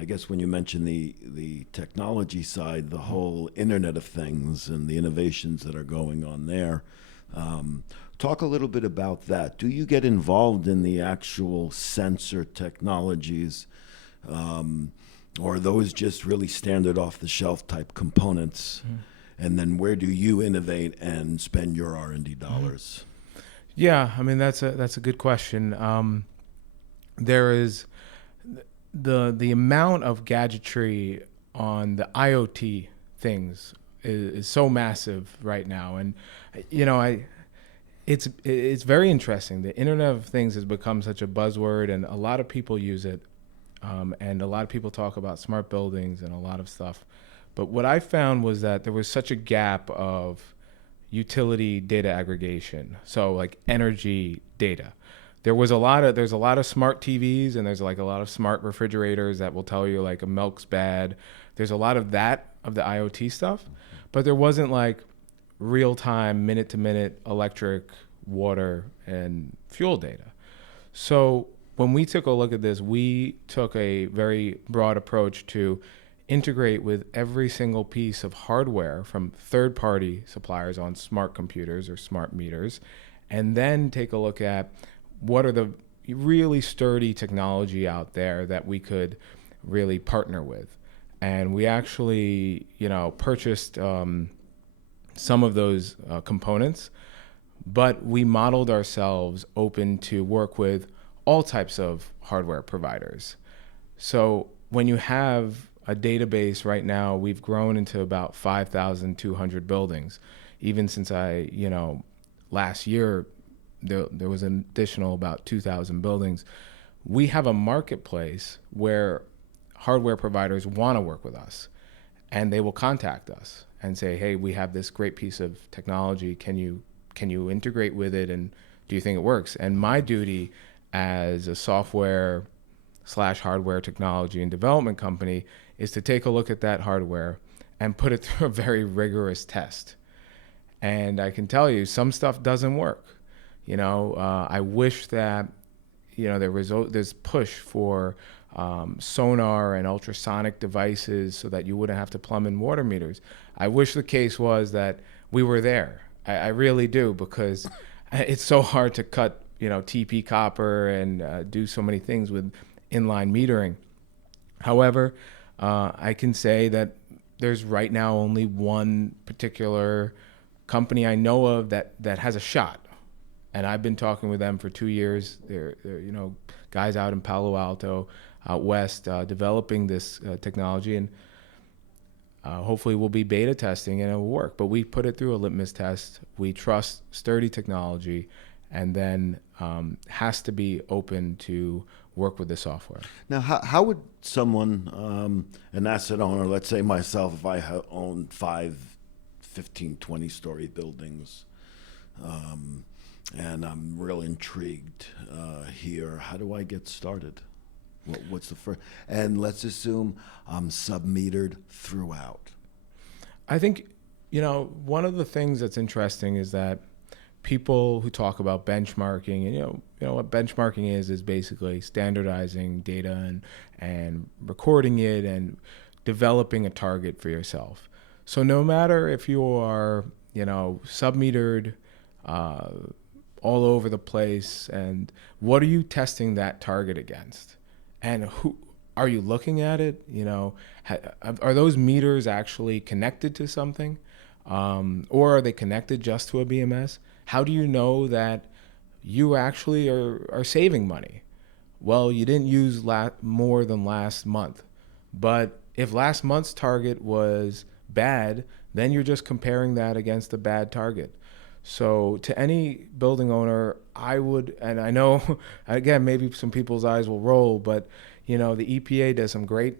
I guess when you mention the technology side, the whole Internet of Things and the innovations that are going on there. Um, Talk a little bit about that. Do you get involved in the actual sensor technologies, um, or are those just really standard off the shelf type components? And then where do you innovate and spend your R&D dollars? Yeah, I mean that's a good question. There is the amount of gadgetry on the IoT things is so massive right now, and you know I it's very interesting. The Internet of Things has become such a buzzword, and a lot of people use it, and a lot of people talk about smart buildings and a lot of stuff. But what I found was that there was such a gap of utility data aggregation. So like energy data. There's a lot of smart TVs, and there's like a lot of smart refrigerators that will tell you like a milk's bad. There's a lot of that of the IoT stuff, but there wasn't like real time minute to minute electric, water and fuel data. So when we took a look at this, we took a very broad approach to integrate with every single piece of hardware from third-party suppliers on smart computers or smart meters, and then take a look at what are the really sturdy technology out there that we could really partner with. And we actually, purchased some of those components, but we modeled ourselves open to work with all types of hardware providers. So when you have a database right now, we've grown into about 5,200 buildings. Even since last year, there was an additional about 2,000 buildings. We have a marketplace where hardware providers want to work with us, and they will contact us and say, hey, we have this great piece of technology. Can you integrate with it, and do you think it works? And my duty as a software / hardware technology and development company is to take a look at that hardware and put it through a very rigorous test. And I can tell you, some stuff doesn't work. I wish that there was this push for sonar and ultrasonic devices so that you wouldn't have to plumb in water meters. I wish the case was that we were there. I really do, because it's so hard to cut TP copper and do so many things with inline metering. However, I can say that there's right now only one particular company I know of that has a shot, and I've been talking with them for 2 years. They're guys out in Palo Alto, out west, developing this technology, and hopefully we'll be beta testing and it will work. But we put it through a litmus test. We trust sturdy technology, and then has to be open to work with the software. Now, how would someone, an asset owner, let's say myself, if I own 5, 15, 20-story buildings, and I'm real intrigued here, how do I get started? What's the first? And let's assume I'm sub-metered throughout. I think, one of the things that's interesting is that people who talk about benchmarking, and you know what benchmarking is basically standardizing data and recording it and developing a target for yourself. So no matter if you are sub-metered all over the place, and what are you testing that target against, and who are you looking at it? Are those meters actually connected to something, or are they connected just to a BMS? How do you know that you actually are saving money? Well, you didn't use more than last month. But if last month's target was bad, then you're just comparing that against a bad target. So to any building owner, I would, and I know, again, maybe some people's eyes will roll, but the EPA does some great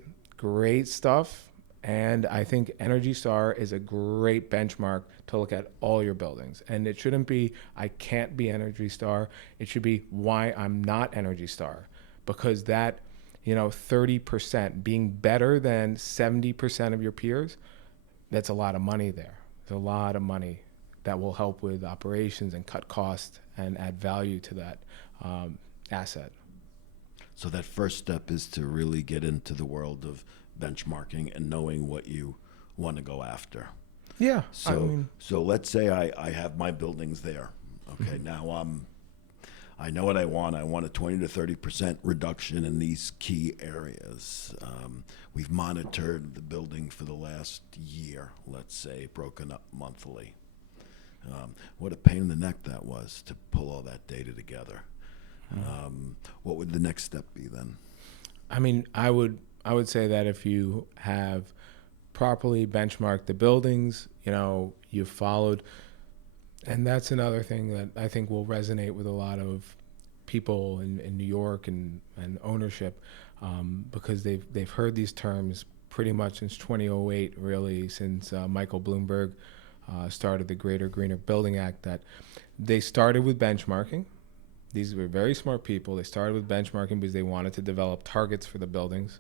stuff. And I think Energy Star is a great benchmark to look at all your buildings. And it shouldn't be, I can't be Energy Star. It should be why I'm not Energy Star. Because that, 30% being better than 70% of your peers, that's a lot of money there. It's a lot of money that will help with operations and cut costs and add value to that asset. So that first step is to really get into the world of benchmarking and knowing what you want to go after. Yeah, I So, mean, so let's say I have my buildings there. Okay, now I know what I want. I want a 20 to 30% reduction in these key areas. We've monitored the building for the last year, let's say, broken up monthly. What a pain in the neck that was to pull all that data together. What would the next step be then? I mean, I would say that if you have properly benchmarked the buildings, you've followed, and that's another thing that I think will resonate with a lot of people in New York and ownership, because they've heard these terms pretty much since 2008, really, since Michael Bloomberg started the Greater Greener Building Act. That they started with benchmarking. These were very smart people. They started with benchmarking because they wanted to develop targets for the buildings.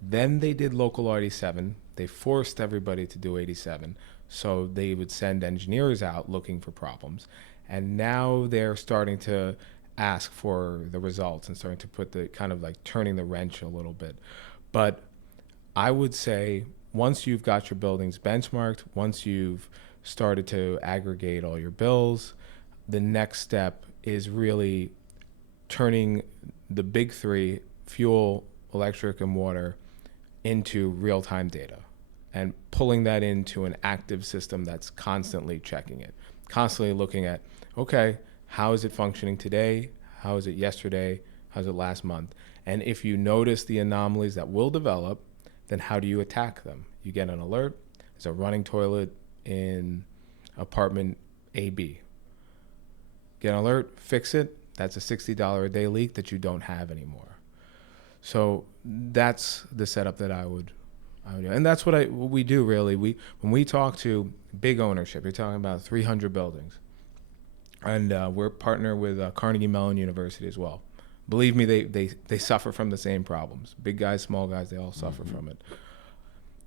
Then they did Local 87. They forced everybody to do 87. So they would send engineers out looking for problems. And now they're starting to ask for the results and starting to put the kind of like turning the wrench a little bit. But I would say once you've got your buildings benchmarked, once you've started to aggregate all your bills, the next step is really turning the big three, fuel, electric, and water, into real-time data and pulling that into an active system that's constantly checking it, constantly looking at, okay, how is it functioning today? How is it yesterday? How's it last month? And if you notice the anomalies that will develop, then how do you attack them? You get an alert. There's a running toilet in apartment AB. Get an alert, fix it. That's a $60 a day leak that you don't have anymore. So that's the setup that I would do. And that's what we do, really. When we talk to big ownership, you're talking about 300 buildings. And we're partner with Carnegie Mellon University as well. Believe me, they suffer from the same problems. Big guys, small guys, they all suffer from it.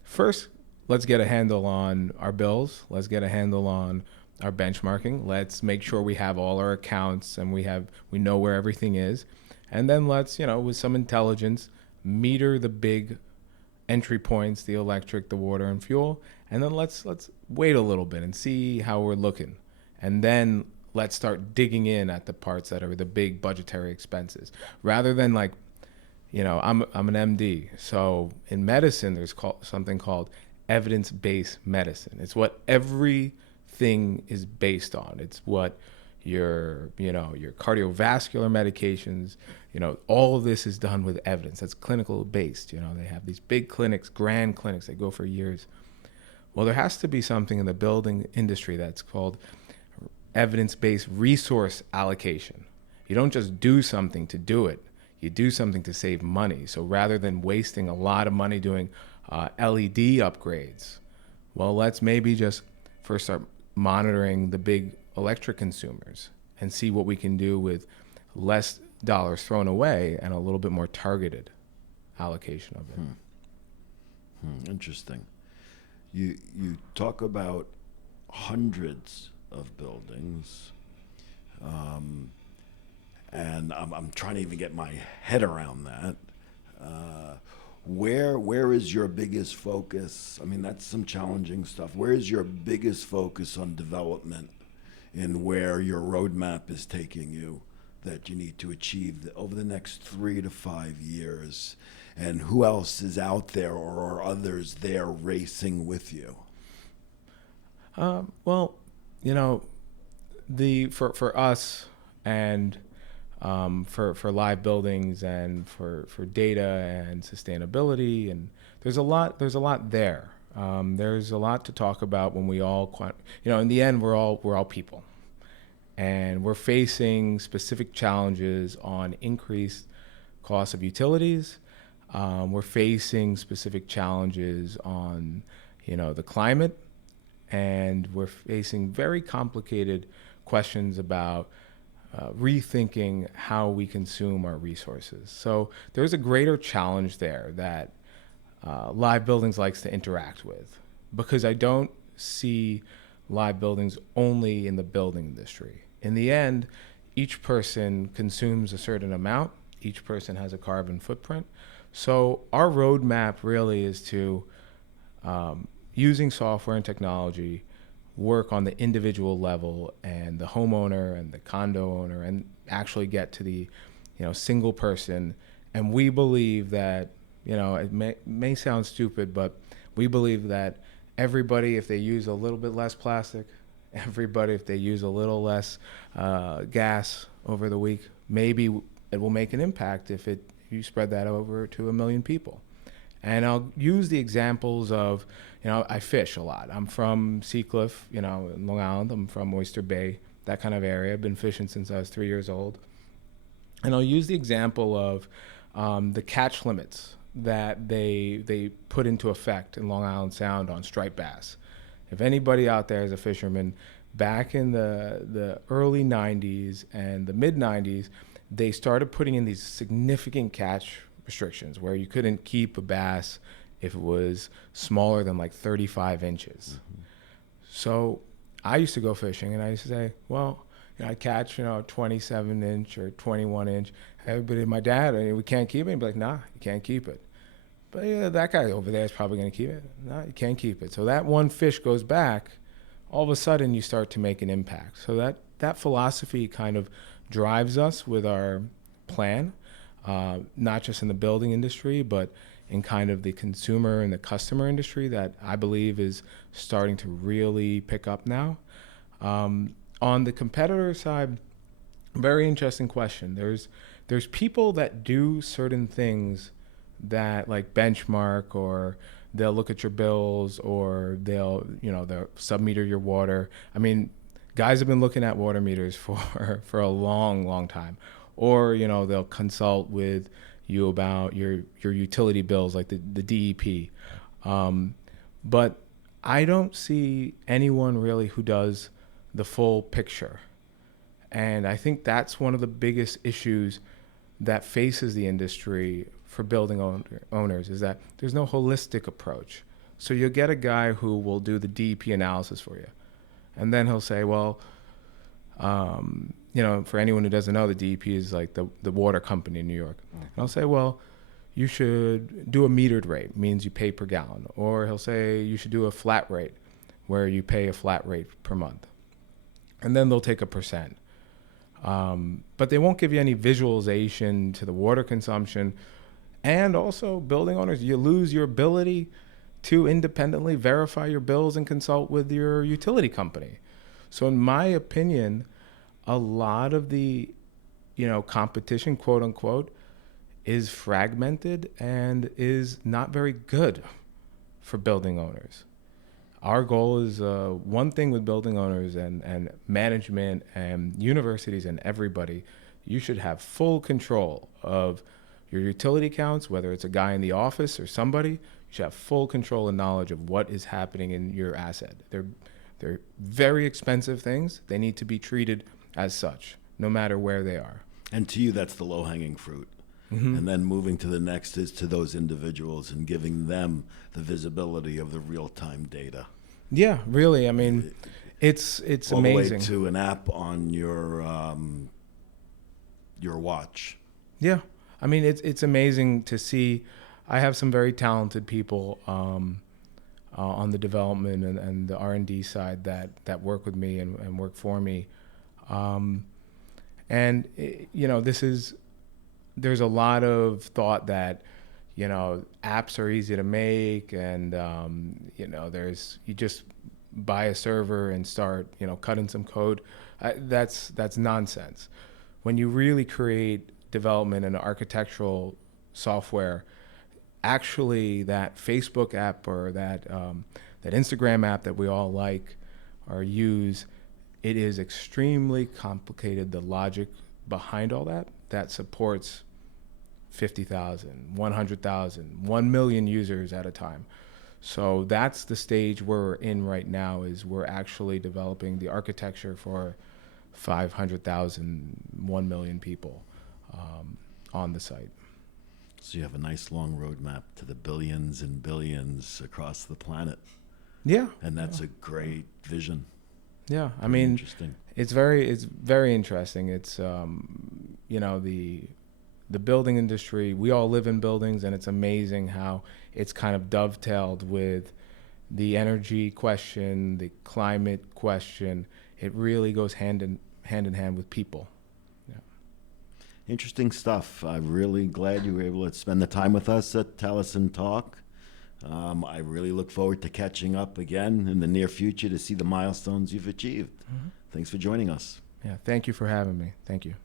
First, let's get a handle on our bills. Let's get a handle on our benchmarking. Let's make sure we have all our accounts and we know where everything is. And then let's, with some intelligence, meter the big entry points, the electric, the water, and fuel. And then let's wait a little bit and see how we're looking. And then let's start digging in at the parts that are the big budgetary expenses. Rather than I'm an MD. So in medicine, there's something called evidence-based medicine. It's what everything is based on. It's what your cardiovascular medications, all of this is done with evidence. That's clinical based. They have these big clinics, grand clinics, they go for years. Well, there has to be something in the building industry that's called evidence-based resource allocation. You don't just do something to do it. You do something to save money. So rather than wasting a lot of money doing LED upgrades, well, let's maybe just first start monitoring the big electric consumers and see what we can do with less dollars thrown away and a little bit more targeted allocation of it. Interesting. You talk about hundreds of buildings, and I'm trying to even get my head around that. Where is your biggest focus? I mean, that's some challenging stuff. Where is your biggest focus on development and where your roadmap is taking you that you need to achieve over the next 3 to 5 years? And who else is out there, or are others there racing with you? Well, for us and for live buildings and for data and sustainability, and there's a lot there. There's a lot to talk about when we all, in the end, we're all people, and we're facing specific challenges on increased cost of utilities. We're facing specific challenges on, the climate, and we're facing very complicated questions about rethinking how we consume our resources. So there's a greater challenge there that live buildings likes to interact with, because I don't see live buildings only in the building industry. In the end, each person consumes a certain amount. each person has a carbon footprint. So our roadmap really is to, using software and technology, work on the individual level and the homeowner and the condo owner, and actually get to the, single person. And we believe that, it may sound stupid, but we believe that everybody, if they use a little bit less plastic, everybody, if they use a little less gas over the week, maybe it will make an impact if you spread that over to 1 million people. And I'll use the examples of, I fish a lot. I'm from Seacliff, in Long Island. I'm from Oyster Bay, that kind of area. I've been fishing since I was 3 years old. And I'll use the example of the catch limits that they put into effect in Long Island Sound on striped bass. If anybody out there is a fisherman, back in the early 90s and the mid 90s, they started putting in these significant catch restrictions where you couldn't keep a bass if it was smaller than like 35 inches. Mm-hmm. So I used to go fishing and I used to say, well, I'd catch, 27 inch or 21 inch. Everybody, my dad, we can't keep it. He'd be like, nah, you can't keep it. But yeah, that guy over there is probably going to keep it. No, you can't keep it. So that one fish goes back, all of a sudden you start to make an impact. So that philosophy kind of drives us with our plan, not just in the building industry, but in kind of the consumer and the customer industry that I believe is starting to really pick up now. On the competitor side, very interesting question. There's people that do certain things that like benchmark, or they'll look at your bills, or they'll submeter your water. I mean, guys have been looking at water meters for a long time. Or, they'll consult with you about your utility bills, like the DEP. But I don't see anyone really who does the full picture. And I think that's one of the biggest issues that faces the industry for building owners, is that there's no holistic approach. So you'll get a guy who will do the DEP analysis for you. And then he'll say, well, for anyone who doesn't know, the DEP is like the water company in New York. Mm-hmm. And I'll say, well, you should do a metered rate, means you pay per gallon. Or he'll say you should do a flat rate, where you pay a flat rate per month. And then they'll take a percent. But they won't give you any visualization to the water consumption. And also, building owners, you lose your ability to independently verify your bills and consult with your utility company. So in my opinion, a lot of the, competition, quote unquote, is fragmented and is not very good for building owners. Our goal is one thing with building owners and management and universities and everybody. You should have full control of your utility accounts, whether it's a guy in the office or somebody. You should have full control and knowledge of what is happening in your asset. They're very expensive things. They need to be treated as such, no matter where they are. And to you, that's the low-hanging fruit. Mm-hmm. And then moving to the next is to those individuals and giving them the visibility of the real-time data. Yeah, really. I mean, it's all amazing. The way to an app on your watch. Yeah, I mean, it's amazing to see. I have some very talented people on the development and the R&D side that work with me and work for me. There's a lot of thought that, apps are easy to make, and, you just buy a server and start, cutting some code. That's nonsense. When you really create development and architectural software, actually that Facebook app or that Instagram app that we all like or use, it is extremely complicated, the logic behind all that supports 50,000, 100,000, 1 million users at a time. So that's the stage we're in right now, is we're actually developing the architecture for 500,000, 1 million people on the site. So you have a nice long roadmap to the billions and billions across the planet. Yeah. And that's a great vision. Yeah. I mean, interesting. It's very interesting. It's, the building industry, we all live in buildings, and it's amazing how it's kind of dovetailed with the energy question, the climate question. It really goes hand in hand with people. Yeah. Interesting stuff. I'm really glad you were able to spend the time with us at Talisen Talk. I really look forward to catching up again in the near future to see the milestones you've achieved. Thanks for joining us. Yeah, thank you for having me. Thank you.